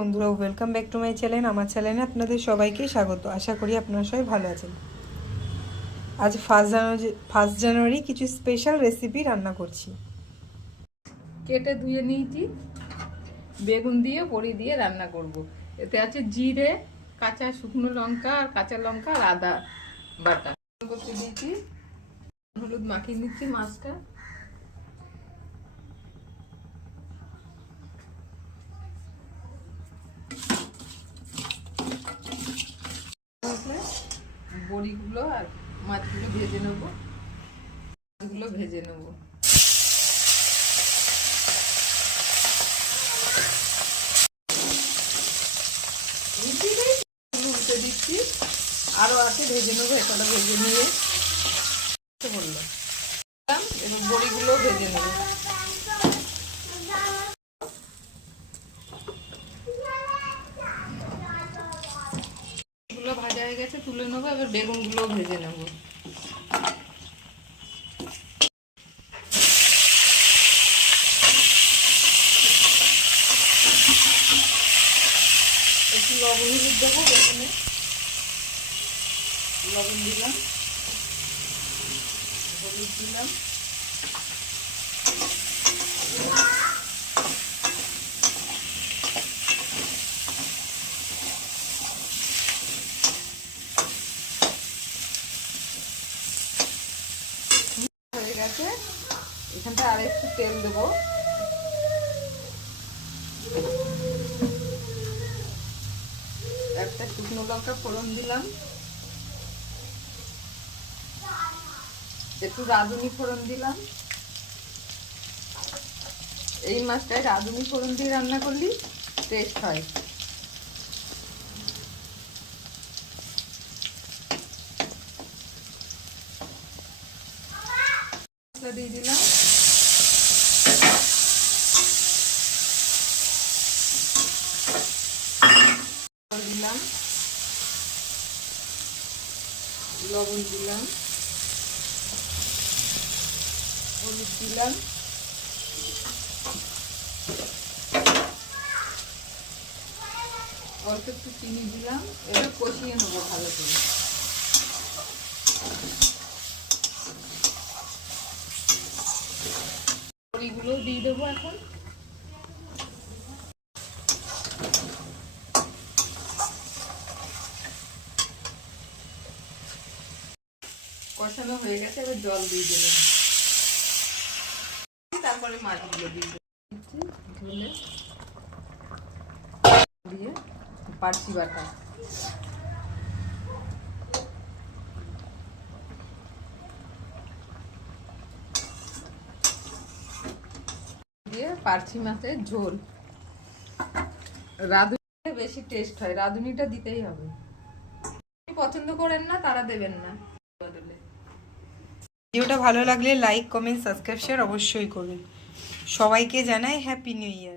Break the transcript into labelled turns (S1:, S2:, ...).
S1: বন্ধুরা welcome back to my channel আমার চ্যানেলে আপনাদের সবাইকে স্বাগত। আশা করি আপনারা সবাই ভালো আছেন। আজ ফার্স্ট জানুয়ারি ফার্স্ট জানুয়ারি কিছু স্পেশাল রেসিপি রান্না করছি।
S2: কেটে ধুয়ে নিয়েছি বেগুন দিয়ে বড়ি দিয়ে রান্না করব। এতে আছে জিরে কাঁচা শুকনো লঙ্কা আর কাঁচা লঙ্কা আর আদা বাটা। করতে দিয়েছি। হলুদ মাখিয়ে নিচ্ছি মাছটা তারপরে বড়িগুলো আর মাছগুলো ভেজে নেব। মাছগুলো ভেজে নেব। উল্টে দিচ্ছি। আরও আছে, ভেজে নেব এটা ভেজে নিয়ে। বলল এবার বড়িগুলো ভেজে নেব। ভাজা হয়ে গেছে, তুলে নেব, এবার বেগুনগুলো ভেজে নেব। একটু লবণ হলুদ দেবো বেগুনে লবণ দিলাম। হলুদ দিলাম হয়ে গেছে এখানটা আর একটু তেল দেবো। একটা শুকনো লঙ্কা ফোড়ন দিলাম। একটু রাঁধুনি ফোড়ন দিলাম। এই মাছটায় রাঁধুনি ফোড়ন দিয়ে রান্না করলি টেস্ট হয়। দিয়ে দিলাম দিলাম লবণ দিলাম। হলুদ দিলাম। অল্প একটু চিনি দিলাম। এবার কষিয়ে নেব ভালো করে। দিয়ে দেবো এখন। কষানো হয়ে গেছে, এবার জল দিয়ে দিলাম। তারপরে মাছগুলো দিয়ে ধুলে দিয়ে বাটা। দিয়ে মাছের ঝোল। রাঁধুনি বেশি টেস্ট হয়, রাঁধুনিটা দিতেই হবে। পছন্দ করেন না, তারা দেবেন না। বদলে।
S1: ভিডিওটা ভালো লাগলে লাইক কমেন্ট সাবস্ক্রাইব শেয়ার অবশ্যই করবেন। সবাইকে জানাই হ্যাপি নিউ ইয়ার